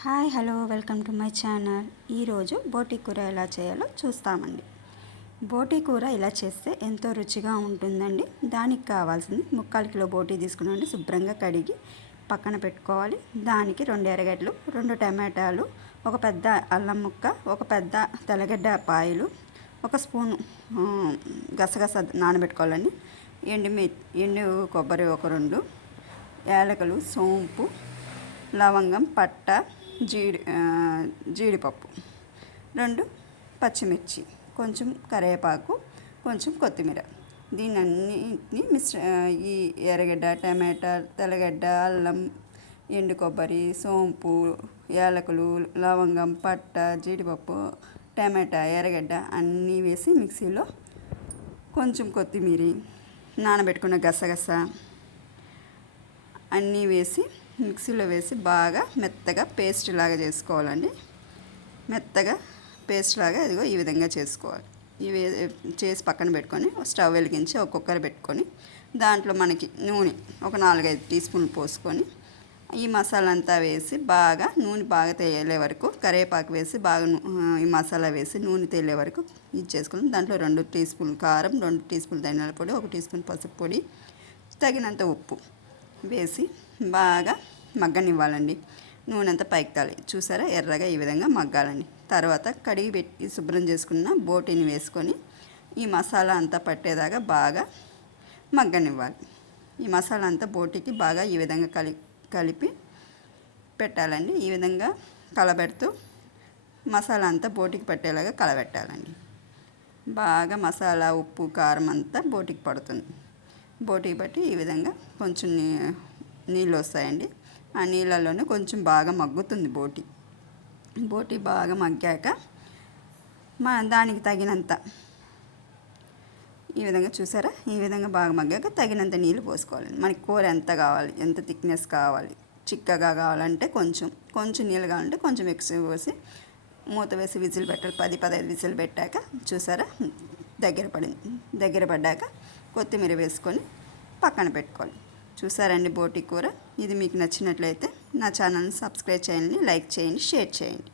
Hi hello welcome to my channel. ఈరోజు బోటి కూర ఎలా చేయాలో చూస్తామండి. బోటి కూర ఇలా చేస్తే ఎంతో రుచిగా ఉంటుందండి. దానికి కావాల్సింది 3/4 కిలో బోటి తీసుకున్నాండి. శుభ్రంగా కడిగి పక్కన పెట్టుకోవాలి. దానికి 2 ఎర్రగడ్డలు, 2 టమాటాలు, ఒక పెద్ద అల్లం ముక్క, ఒక పెద్ద తెల్లగడ్డ పాయలు, 1 స్పూను గసగస నానబెట్టుకోవాలండి. ఎండు కొబ్బరి 2, యాలకులు, సోంపు, లవంగం, పట్ట, జీడిపప్పు, 2 పచ్చిమిర్చి, కొంచెం కరివేపాకు, కొంచెం కొత్తిమీర. దీనన్నిటిని ఈ ఎర్రగడ్డ, టమాటా, తెల్లగడ్డ, అల్లం, ఎండు కొబ్బరి, సోంపు, యాలకులు, లవంగం, పట్ట, జీడిపప్పు, టమాటా, ఎర్రగడ్డ అన్నీ వేసి మిక్సీలో కొంచెం కొత్తిమీర, నానబెట్టుకున్న గసగస అన్నీ వేసి మిక్సీలో వేసి బాగా మెత్తగా పేస్ట్ లాగా చేసుకోవాలండి. మెత్తగా పేస్ట్ లాగా ఇదిగో ఈ విధంగా చేసుకోవాలి. ఇవి చేసి పక్కన పెట్టుకొని స్టవ్ వెలిగించి ఒక కుక్కర్ పెట్టుకొని దాంట్లో మనకి నూనె ఒక 4-5 టీ స్పూన్లు పోసుకొని ఈ మసాలా అంతా వేసి బాగా నూనె బాగా తేలే వరకు కరివేపాకు వేసి బాగా ఈ మసాలా వేసి నూనె తేలే వరకు ఇది చేసుకొని దాంట్లో 2 టీ స్పూన్లు కారం, 2 టీ స్పూన్లు ధనియాల పొడి, 1 టీ స్పూన్ పసుపు పొడి, తగినంత ఉప్పు వేసి బాగా మగ్గనివ్వాలండి. నూనె అంతా పైకి తాలి చూసారా, ఎర్రగా ఈ విధంగా మగ్గాలండి. తర్వాత కడిగి పెట్టి శుభ్రం చేసుకున్న బోటిని వేసుకొని ఈ మసాలా అంతా పట్టేదాకా బాగా మగ్గనివ్వాలి. ఈ మసాలా అంతా బోటికి బాగా ఈ విధంగా కలిపి పెట్టాలండి. ఈ విధంగా కలబెడుతూ మసాలా అంతా బోటికి పట్టేలాగా కలబెట్టాలండి. బాగా మసాలా, ఉప్పు, కారం అంతా బోటికి పడుతుంది. బోటికి పట్టి ఈ విధంగా కొంచెం నీళ్ళు వస్తాయండి. ఆ నీళ్ళలోనే కొంచెం బాగా మగ్గుతుంది బోటి బాగా మగ్గాక దానికి తగినంత ఈ విధంగా చూసారా, ఈ విధంగా బాగా మగ్గాక తగినంత నీళ్ళు పోసుకోవాలండి. మనకి కూర ఎంత కావాలి, ఎంత థిక్నెస్ కావాలి, చిక్కగా కావాలంటే కొంచెం నీళ్ళు కావాలంటే కొంచెం ఎక్కువ పోసి మూత వేసి విజిల్ పెట్టాలి. 10-15 విజిల్ పెట్టాక చూసారా దగ్గర పడ్డాక కొత్తిమీర వేసుకొని పక్కన పెట్టుకోవాలి. చూసారండి బోటి కూర. ఇది మీకు నచ్చినట్లయితే నా ఛానల్ని సబ్స్క్రైబ్ చేయండి, లైక్ చేయండి, షేర్ చేయండి.